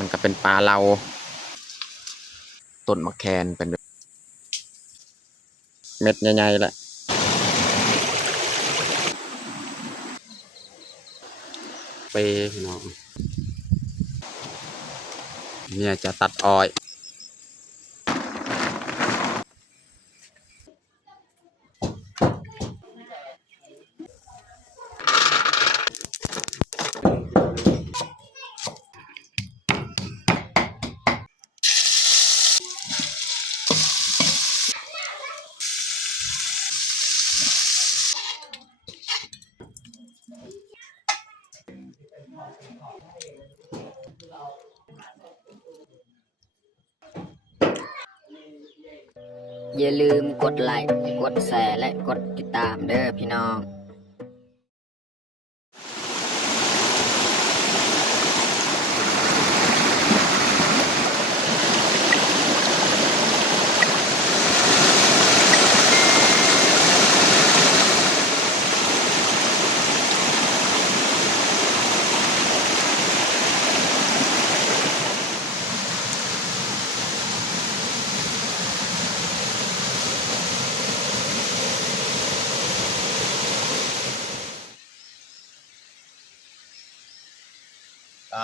มันก็เป็นปลาเราต้นมะแคนเป็นเม็ดใหญ่ๆแหละเปพี่น้องเนี่ยจะตัดอ้อยอย่าลืมกดไลค์กดแชร์และกดติดตามเด้อพี่น้อง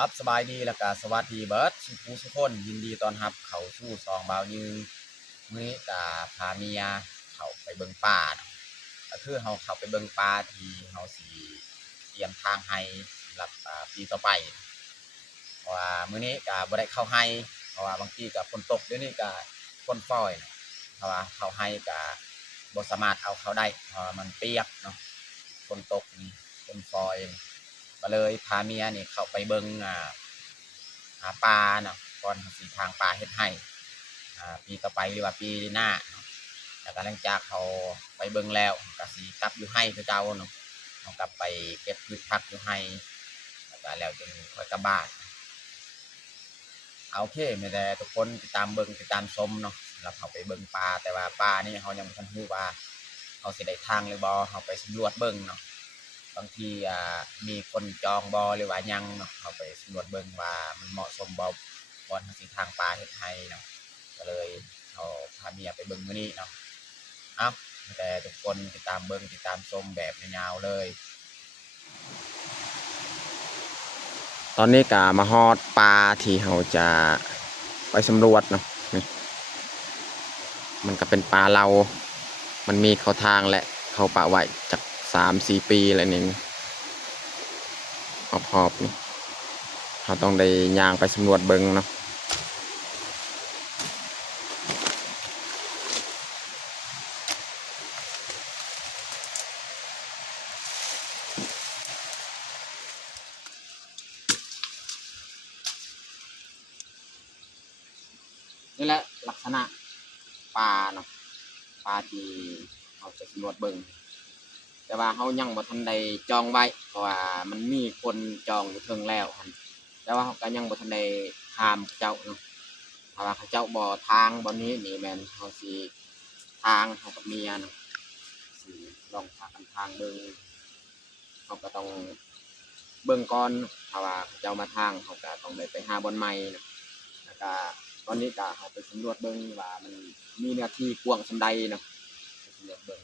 ครับสบายดีแล้วก็สวัสดีเบิร์ดทุกคนยินดีต้อนรับเขาสู่ซองบาวยืนมื้อนี้ก็พาเมียเขาไปเบิ่งป่าก็คือเขาไปเบิ่งป่าที่เขาสิเตรียมทางให้สำหรับปีต่อไปเพราะว่ามื้อนี้ก็บ่ได้เข้าให้เพราะว่าบางทีก็ฝนตกเดี๋ยวนี้ก็ฝนฟ้อยเพราะว่าเข้าให้ก็บ่สามารถเอาเข้าได้เพราะมันเปียกเนาะฝนตกนี่ฝนฟ้อยก็เลยพาเมียนี่เข้าไปเบิ่งหาปลาเนาะก่อนสิทางปลาเฮ็ดให้ปีต่อไปหรือว่าปีหน้าเนาะแล้วก็หลังจากเขาไปเบิ่งแล้วก็สิกลับอยู่ให้คือเก่าเนาะเขากลับไปเก็บพืชผักอยู่ให้แล้วจึงค่อยกลับบ้านโอเคไม่ได้ทุกคนติดตามเบิ่งติดตามชมเนาะแล้วเขาไปเบิ่งปลาแต่ว่าปลานี่เขายังบ่ทันรู้ว่าเขาสิได้ทางหรือบ่เขาไปสำรวจเบิ่งเนาะบางทีมีคนจองบ่หรือว่ายังเนาะเขาไปสำรวจเบิ่งว่ามันเหมาะสมบ่ก่อนสิทางปลาเฮ็ดให้เนาะก็เลยเอาพาเมียไปเบิ่งมื้อนี้เนาะแต่ทุกคนติดตามเบิ่งติดตามชมแบบยาวๆเลยตอนนี้ก็มาฮอดปลาที่เขาจะไปสำรวจเนาะมันก็เป็นปลาเรามันมีเขาทางแหละเขาปะไว้จาก3-4 ปีอะไรนี่หอบๆนี่เขาต้องได้ย่างไปสำรวจเบิ่งเนาะนี่แหละลักษณะปลาเนาะปลาที่เขาจะสำรวจเบิ่งแต่ว่าเขายังบ่ทันได้จองไว้เพราะว่ามันมีคนจองอยู่เทิงแล้วแต่ว่าเขาก็ยังบ่ทันได้ถามเจ้าเนาะถ้าว่าเขาเจ้าบ่ทางบ่นี้นี่แม่นเขาสิทางเขากับเมียเนาะสิลองพากันทางเบิ่งเขาก็ต้องเบิ่งก่อนถ้าว่าเขาเจ้ามาทางเขาก็ต้องได้ไปหาบ่อนใหม่เนาะแล้วก็ตอนนี้ก็เขาไปสำรวจเบิ่งว่ามันมีเนื้อที่กว้างส่ำใดเนาะไปสำรวจเบิ่ง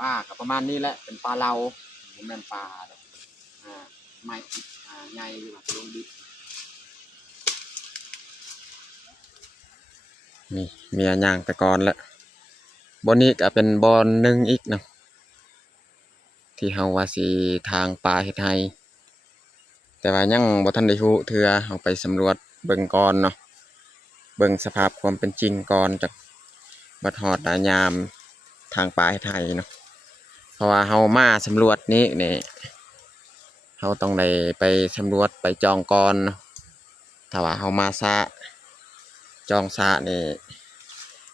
ปลาก็ประมาณนี้แหละเป็นปลาเราบ่แม่นปลาดอกไม้ใหญ่ว่าลงดิบนี่เมียย่างไปก่อนแล้วบ่นี้ก็เป็นบ่อนหนึงอีกเนาะที่เฮาว่าสิทางปลาเฮ็ดให้แต่ว่ายังบ่ทันได้รู้เทื่อเฮาไปสำรวจเบิ่งก่อนเนาะเบิ่งสภาพความเป็นจริงก่อนจักบัดฮอดยามทางปลาเฮ็ดให้เนาะเพราะว่าเฮามาสำรวจนี้เฮาต้องได้ไปสำรวจไปจองก่อนเนาะถ้าว่าเฮามาช้าจองช้านี่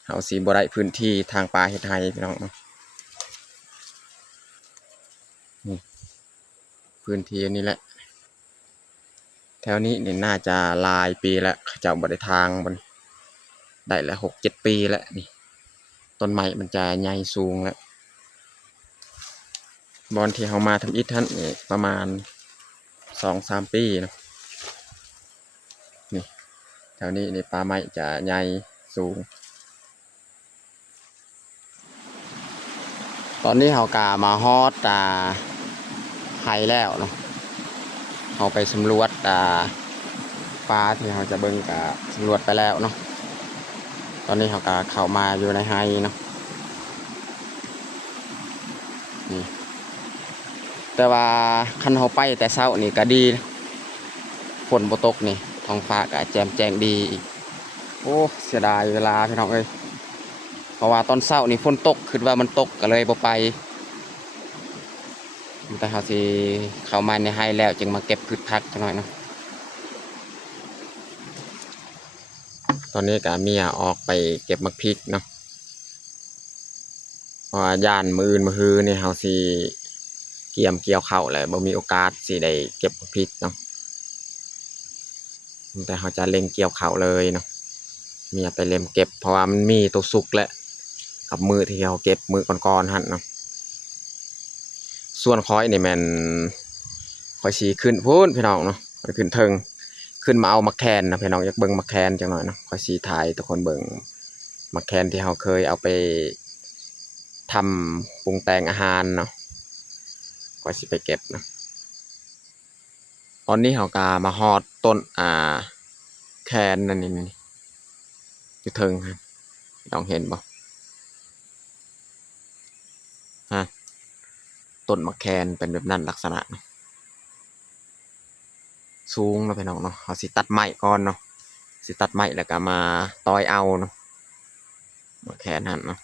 เฮาสิบ่ได้พื้นที่ทางปลาเฮ็ดให้พี่น้องเนาะนี่พื้นที่นี้แหละแถวนี้นี่น่าจะหลายปีแล้วเขาเจ้าบ่ได้ทางบ่ได้ละ6-7 ปีแล้วนี่ต้นไม้มันจะใหญ่สูงแล้วบอนที่เฮามาทำอิฐท่านนี่ประมาณ 2-3 ปีเนาะนี่แถวนี้นี่ป่าไม้จะใหญ่สูงตอนนี้เฮากามาฮอดไฮแล้วเนาะเฮาไปสำรวจป่าที่เฮาจะเบิ่งกะสำรวจไปแล้วเนาะตอนนี้เฮากาเข้ามาอยู่ในไฮเนาะนี่แต่ว่าคันเฮาไปแต่เช้านี่ก็ดีนะฝนบ่ตกนี่ท้องฟ้าก็แจ่มแจ้งดีอีกโอ้เสียดายเวลาพี่น้องเอ้ยเพราะว่าตอนเช้านี่ฝนตกคิดว่ามันตกก็เลยบ่ไปแต่เฮาสิเข้ามาในไฮแล้วจึงมาเก็บพืชผักจังหน่อยเนาะตอนนี้ก็เมียออกไปเก็บมักพริกเนาะเพราะว่าย่านมื้ออื่นมื้อฮือนี่เฮาสิเกี่ยวข้าวแหละบ่มีโอกาสสิได้เก็บมักพริกเนาะแต่เฮาจะเล็งเกี่ยวข้าวเลยเนาะเมียไปเล็มเก็บเพราะว่ามันมีตัวสุกแล้วกับมือที่เฮาเก็บมือก่อนๆหั่นเนาะส่วนค้อยนี่แม่นค่อยสิขึ้นพู้นพี่น้องเนาะไปขึ้นเทิงขึ้นมาเอามักแคนนะพี่น้องอยากเบิ่งมักแคนจังหน่อยเนาะค่อยสิถ่ายทุกคนเบิ่งมักแคนที่เฮาเคยเอาไปทำปรุงแต่งอาหารเนาะค่อยสิไปเก็บเนาะตอนนี้เฮากามาฮอดต้นแคนนั่นนี่อยู่เทิงครับพี่น้องเห็นบ่ฮะต้นมักแคนเป็นแบบนั้นลักษณะเนาะสูงเนาะพี่น้องเนาะเฮาสิตัดไม้ก่อนเนาะสิตัดไม้แล้วก็มาตอยเอาเนาะมักแคนหั่นเนาะ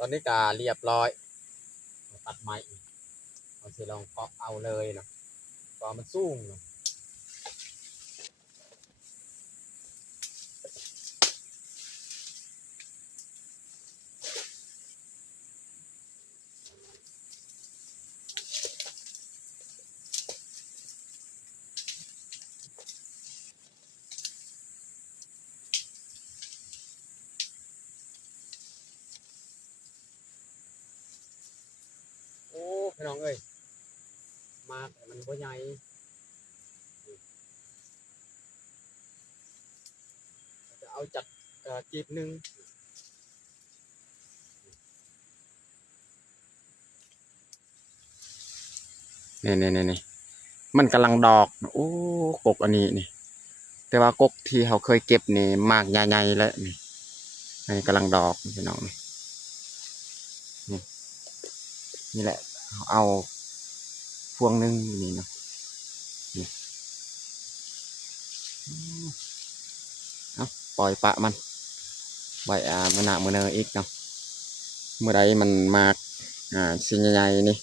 ตอนนี้ก็เรียบร้อยตัดไม้เราสิลองเคาะเอาเลยเนาะตอนมันสูงเนาะโอ้พี่น้องเอ้ยมาแต่มันบ่ใหญ่จะเอาจัดกีบหนึ่งนี่มันกำลังดอกโอ้กกอันนี้นี่แต่ว่ากกที่เขาเคยเก็บนี่มากใหญ่ๆแล้วนี่กำลังดอกพี่น้องนี่นี่แหละเอาพวงหนึงนี่เนาะนี่เอาปล่อยปะมันไว้มื้อหน้ามื้อเนออีกเนาะเมื่อใดมันมากสิ่งใหญ่ๆนี่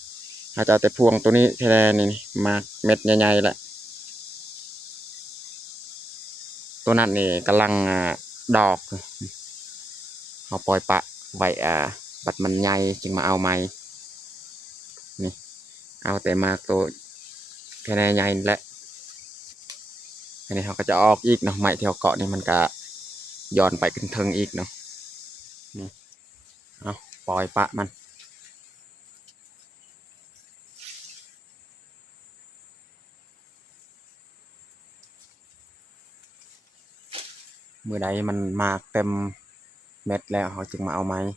อาจจะเอาแต่พวงตัวนี้แค่นี้นี่มากเม็ดใหญ่ๆแหละตัวนั้นนี่กำลังดอกเอาปล่อยปะไว้บัดมันใหญ่จึงมาเอาใหม่นี่เอาแต่มากตัวแค่ใหญ่ๆแหละอันนี้เขาก็จะออกอีกเนาะไม้ที่เขาเกาะนี่มันก็ย้อนไปขึ้นเทิงอีกเนาะนี่เอาปล่อยปะมันเมื่อใดมันมากเต็มเม็ดแล้วเขาจึงมาเอาไม้นี่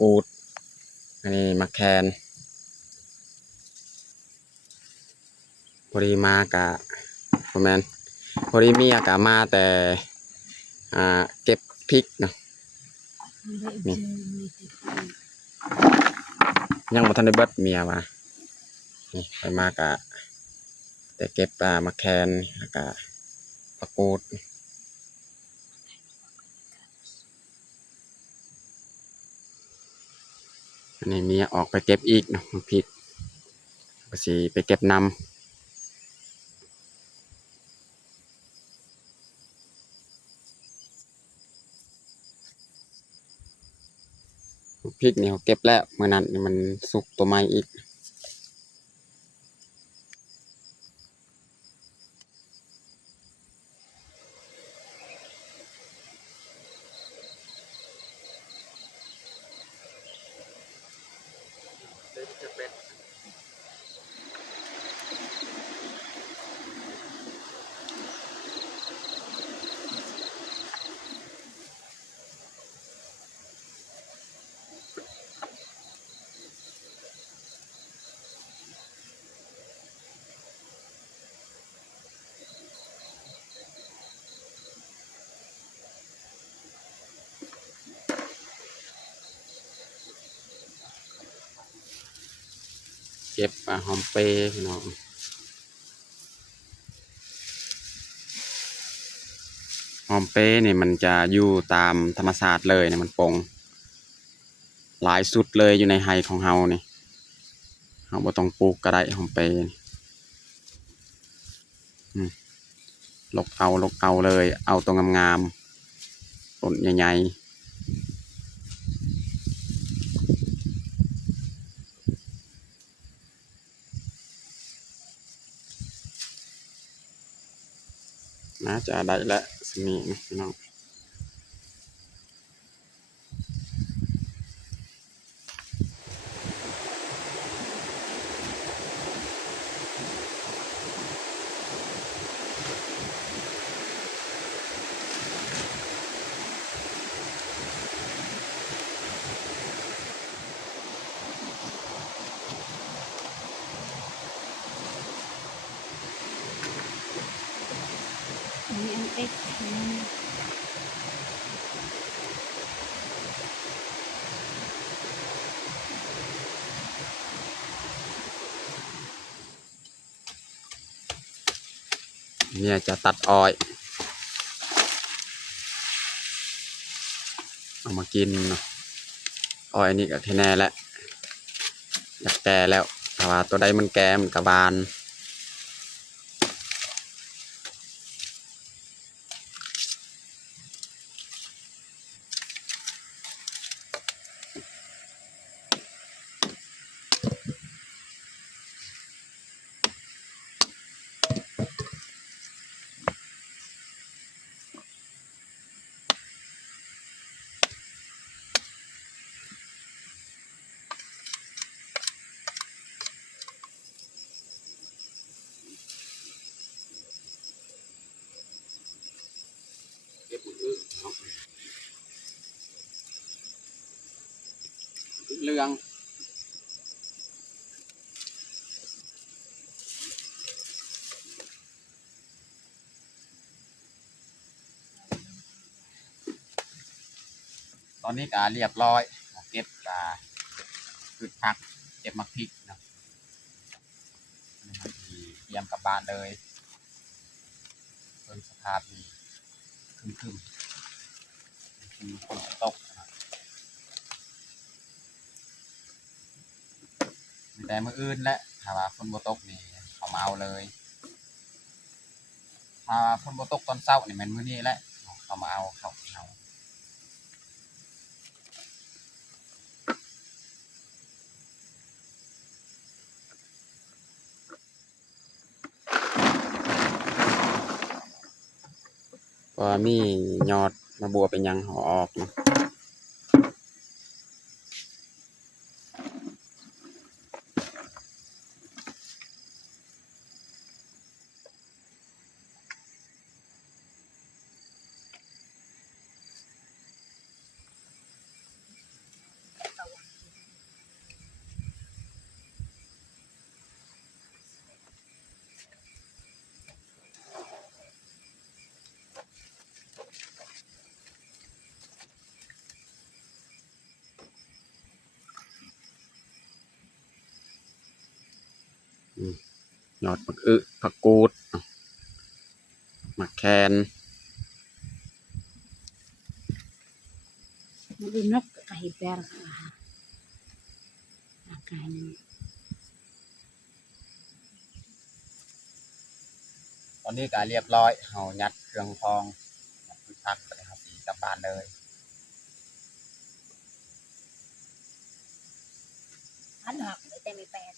ปูดอันนี้มะแคนพอดีมากะประมาณพอดีมีอากามาแต่เก็บพริกเนาะนี่ยังบ่ทันได้เบิดเมียว่านี่ไปมากะแต่เก็บมะแคนแล้วก็ผักกูด อันนี้เมียออกไปเก็บอีกเนาะมันผิดก็สิไปเก็บนำพริกนี่เขาเก็บแล้วเมื่อนั้นนี่มันสุกตัวใหม่อีกเก็บหอมเปรย์พี่น้องหอมเปรย์นี่มันจะอยู่ตามธรรมชาติเลยเนี่ยมันปงหลายสุดเลยอยู่ในไฮของเฮานี่เฮาบ่ต้องปลูกก็ได้หอมเปรย์นี่ลกเอาเลยเอาตัวงามๆต้นใหญ่ๆน่าจะได้แล้วสินี่นะพี่น้องอันนี้อันเอ็กซ์เนี่ยจะตัดอ้อยเอามากินเนาะอ้อยนี่ก็แค่แน่แล้วอยากแก่แล้วแต่ว่าตัวใดมันแก่มันกระบาลเรื่องตอนนี้ก็เรียบร้อยเก็บพืชผักเก็บมักพริกเนาะเตรียมกลับบ้านเลยเป็นสภาพดีคึมฝนตกนะครับมีแต่มื้ออื่นแหละถ้าว่าฝนบ่ตกนี่เขามาเอาเลยถ้าฝนบ่ตกตอนเช้านี่แม่นมื้อนี้แหละเขามาเอาเขาเอา ว่ามียอดมาบัวเป็นหยังหอออกเนาะยอดผักกูดหมักแคน มันดูนกไก่แปลค่ะ ตอนนี้ก็เรียบร้อยเฮายัดเครื่องพองยัดพืชผักไปครับสีกลับบ้านเลย อันหักแต่ไม่แปด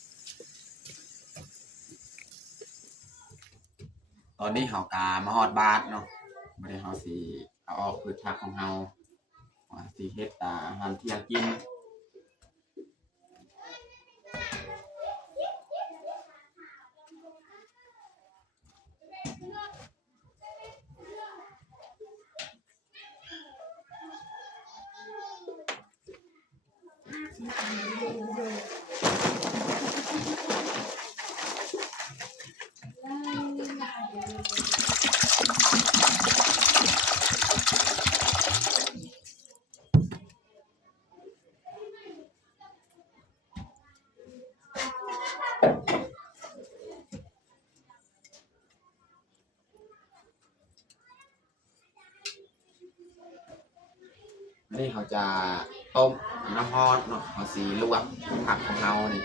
ตอนนี้เฮากามาฮอดบ้านเนาะบ่ได้เฮาสิเอาออกพืชผักของเฮาว่าสิเฮ็ดอาหารเที่ยงกินอันนี้เขาจะต้มน้ำร้อนเนาะเฮาสิลวกผักของเฮานี่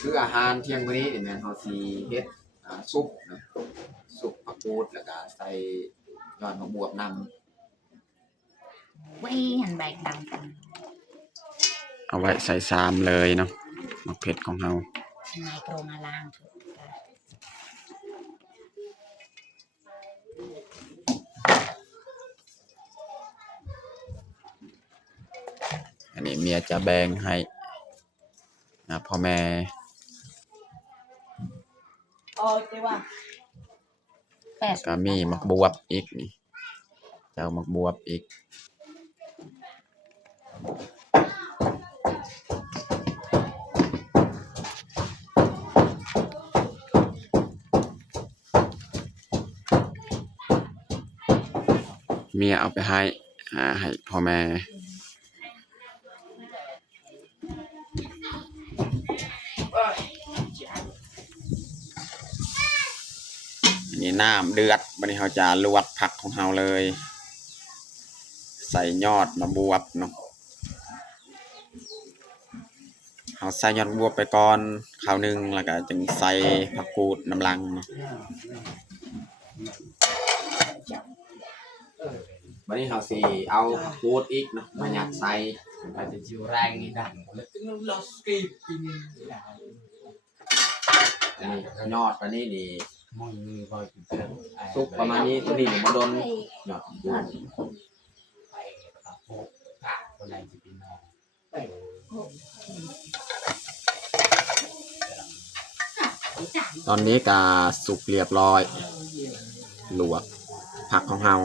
คืออาหารเที่ยงมื้อนี้นี่แม่นเฮาสิเฮ็ดซุปเนาะซุปผักกูดแล้วก็ใส่ยอดมะบวบนำ ไว้หันใบดำกัน เอาไว้ใส่ซามเลยเนาะหมักเผ็ดของเรา นายโครงอาล่างเถอะ อันนี้เมียจะแบ่งให้พ่อแม่ โอ้ยเจ้าว่าแปด ก็มีหมักบวบอีกนี่เจ้าหมักบวบอีกเมียเอาไปให้พ่อแม่อันนี้น้ำเดือดบัดนี้เราจะลวกผักของเราเลย ใส่ยอดมะบวบเนาะเราใส่ยอดมะบวบไปก่อนคราวหนึงแล้วก็จึงใส่ผักกูดน้ำลังเนาะ วันนี้เราสิเอาผักกูดอีกเนาะมายัดใส่ไปจะจิวแรงนี่ดังแล้วตึ้งเราสกีปีนี้อันนี้ยอดปานนี้นี่สุกประมาณนี้ตัวนี้บ่โดนยอดผักกูดตอนนี้ก็สุกเรียบร้อยลวกผักของเรา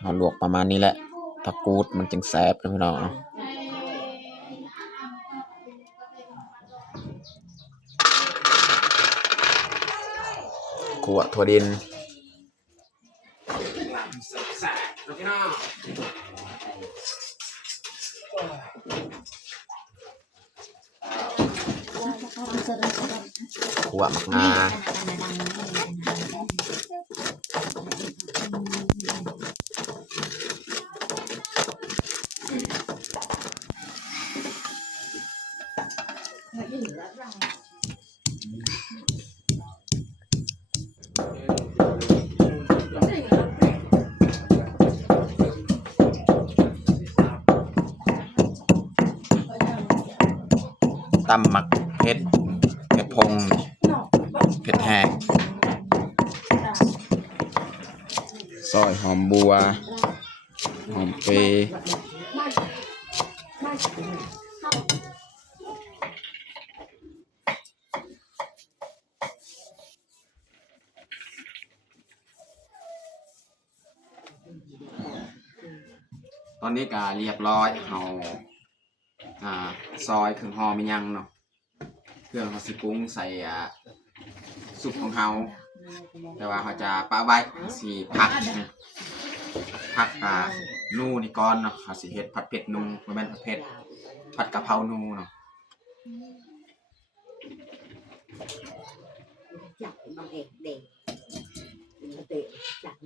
เราลวกประมาณนี้แหละผักกูดมันจึงแซ่บนะพี่น้องขั่วถั่วดินขั่วมักนาตำหมักเผ็ดพงเผ็ดแห้งซอยหอมบัวหอมเปรย์ตอนนี้ก็เรียบร้อยเฮาซอยเครื่องหอมยังเนาะเค รื่องเขาสิปรุงใส่ซุปของเฮาแต่ว่าเขาจะปะไว้สิพักนะพักนูนี่ก่อนเนาะเขาสิเฮ็ดผัดเผ็ดนูบ่แม่นผัดเผ็ดผัดกะเพรานูเนาะ จับมันเองเด็กเตะจับ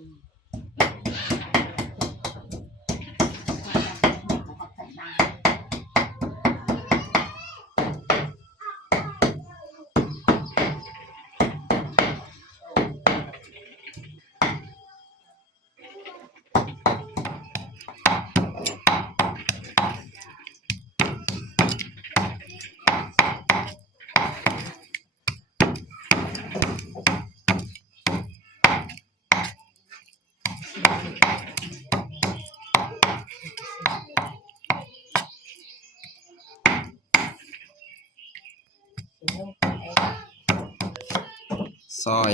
ซอย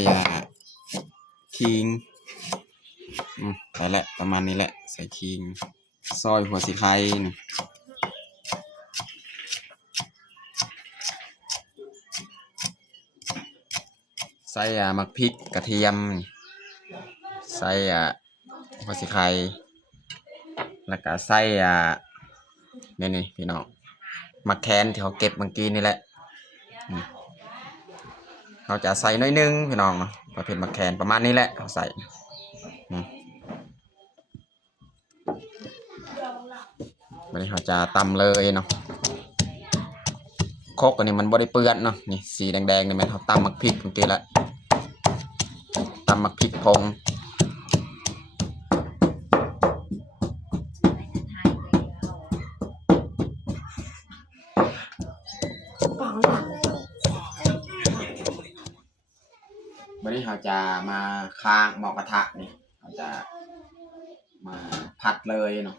คิงไปแหละประมาณนี้แหละใส่คิงซอยหัวสีไข่นี่ใส่มักพริกกระเทียมใส่หัวสีไข่แล้วก็ใส่นี่พี่น้องมักแคนที่เขาเก็บเมื่อกี้นี่แหละเราจะใส่น้อยนึงพี่น้องเนาะประเภทมักแคนประมาณนี้แหละเขาใส่วันนี้เขาจะตำเลยเนาะโคกอันนี้มันบ่ได้เปื้อนเนาะนี่สีแดงๆนี่แม่นเขาตำมักพริกเมื่อกี้ละตำมักพริกพงวันนี้เขาจะมาค้างหม้อกระทะนี่เขาจะมาผัดเลยเนาะ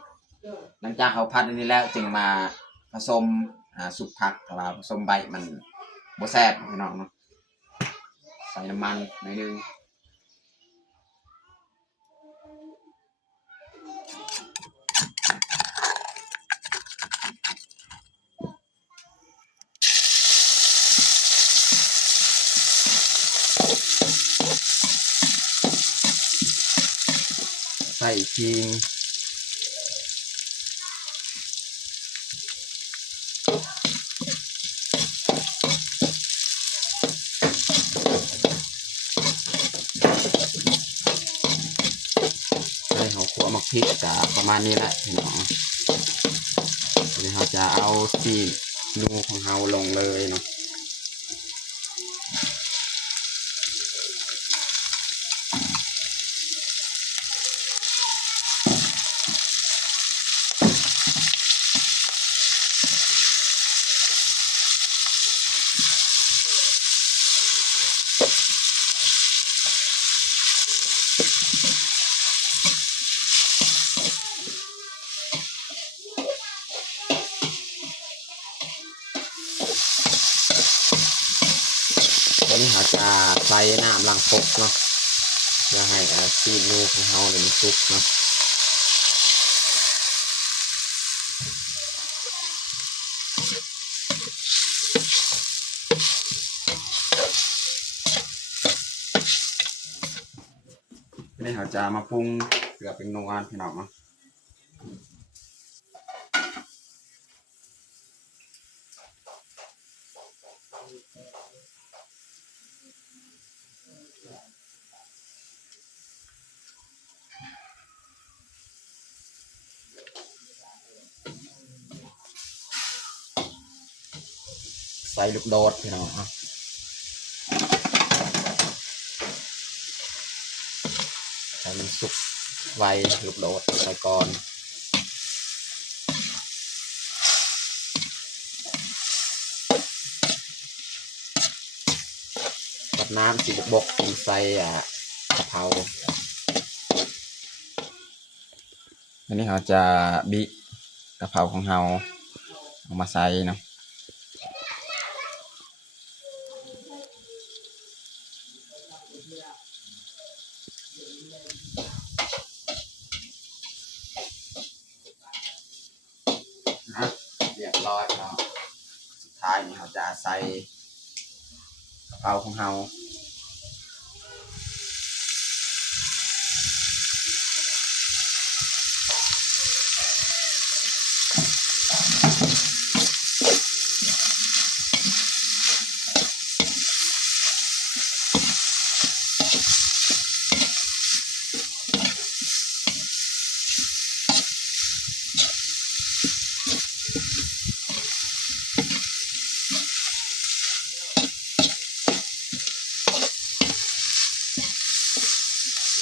หลังจากเขาผัดอันนี้แล้วจึงมาผสมสุกผักแต่ว่าผสมใบมันบ่แซ่บพี่น้องเนาะใส่น้ำมันหน่อยนึงใส่ขิงใส่หัวขัวมักพริกจะประมาณนี้แหละพี่น้องเดี๋ยวเราจะเอาซีนูของเราลงเลยเนาะวันนี้เราจะใส่น้ำล้างครกเนาะเพื่อให้ซีนูของเราเนี่ยมันสุกเนาะวันนี้เราจะมาปรุงเกลือเป็นนัวพี่น้องเนาะใส่ลูกโดดพี่น้องเนาะให้มันสุกไวลูกโดดใส่ก่อนกับน้ำสีบกใส่กะเพราอันนี้เราจะบิกะเพราของเราเอามาใส่เนาะเรียบร้อยแล้วสุดท้ายนี่เราจะใส่ ราของเฮา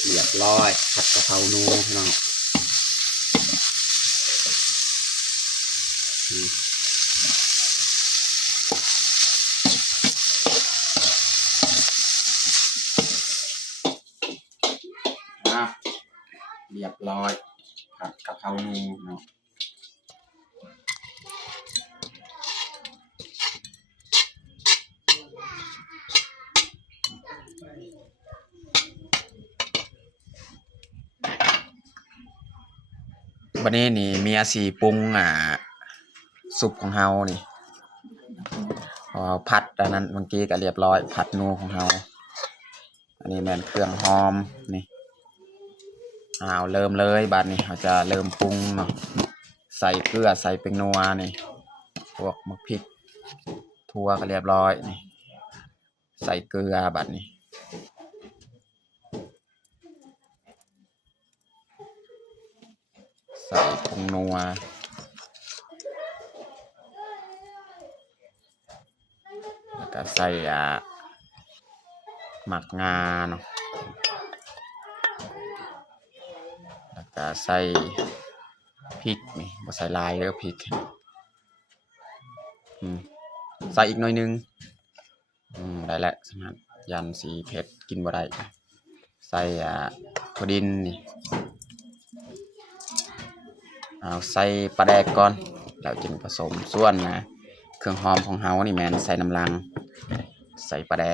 เรียบร้อยผัดกะเพราหนูพี่น้องอ่ะเรียบร้อยผัดกะเพราหนูเนาะวันนี้นี่เมียสีปรุงซุปของเฮานี่พอผัดอันนั้นเมื่อกี้ก็เรียบร้อยผัดหนูของเฮาอันนี้แม่นเครื่องหอมนี่เริ่มเลยบัดนี้เราจะเริ่มปรุงเนาะใส่เกลือใส่เป็นนัวนี่พวกมะพริกทั่วก็เรียบร้อยนี่ใส่เกลือบัดนี้ใส่ผงนัวแล้วก็ใส่หมักงาเนาะแล้วก็ใส่พริกนี่บ่ใส่ลายเด้อพริกใส่อีกหน่อยนึงได้แล้วสำหรับยันสีเผ็ดกินบ่ได้ใส่ถั่วดินนี่ใส่ปลาแดกก่อนแล้วจึงผสมส่วนเครื่องหอมของเฮานี่แม่นใส่น้ำลังใส่ปลาแด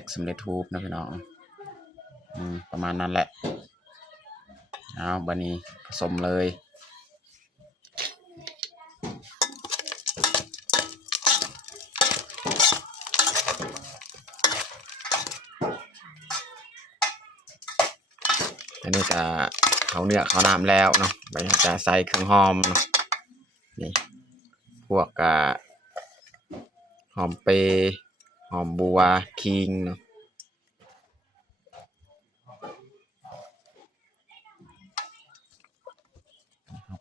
กสำเร็จรูปนะพี่น้องประมาณนั้นแหละบัดนี้ผสมเลยอันนี้ก็เขาเนื้อเขาน้ำแล้วเนาะไปจะใส่เครื่องหอมเนาะนี่พวกหอมเปรย์หอมบัวขิงเนาะ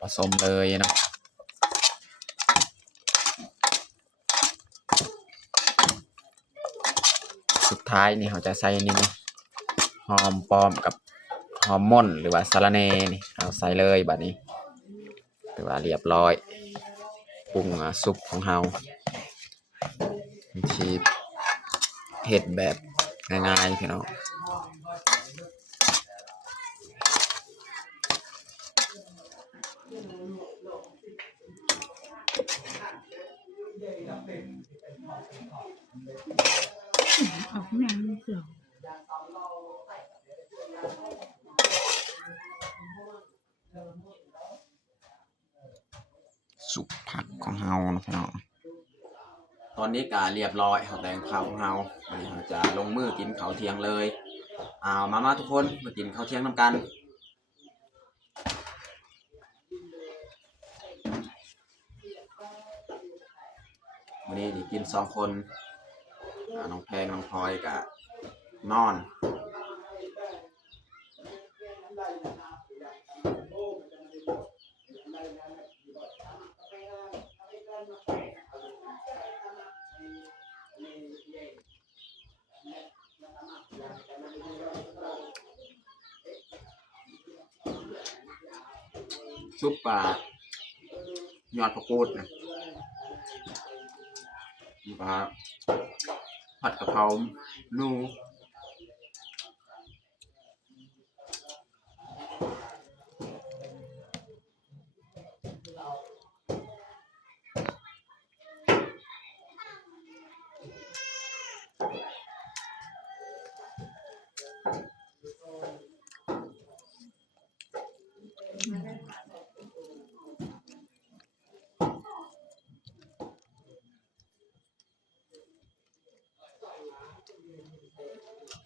ผสมเลยเนาะสุดท้ายนี่เขาจะใส่นี่นะหอมปลอมกับหอมม่อนหรือว่าสะระแหน่นี่เอาใส่เลยบัดนี้ถือว่าเรียบร้อยปรุงซุปของเฮาที่เฮ็ดแบบง่ายๆพี่น้องสุปผักของเฮานะพี่น้องตอนนี้ก็เรียบร้อยข้าวแตงข้าวของเฮาวันนี้เราจะลงมือกินข้าวเที่ยงเลยมาทุกคนมากินข้าวเที่ยงนำกันวันนี้กิน2 คนน้องแพงน้องพลอยกับนอนซุปยอดผักกูดนะผัดกะเพราหนู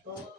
Bye.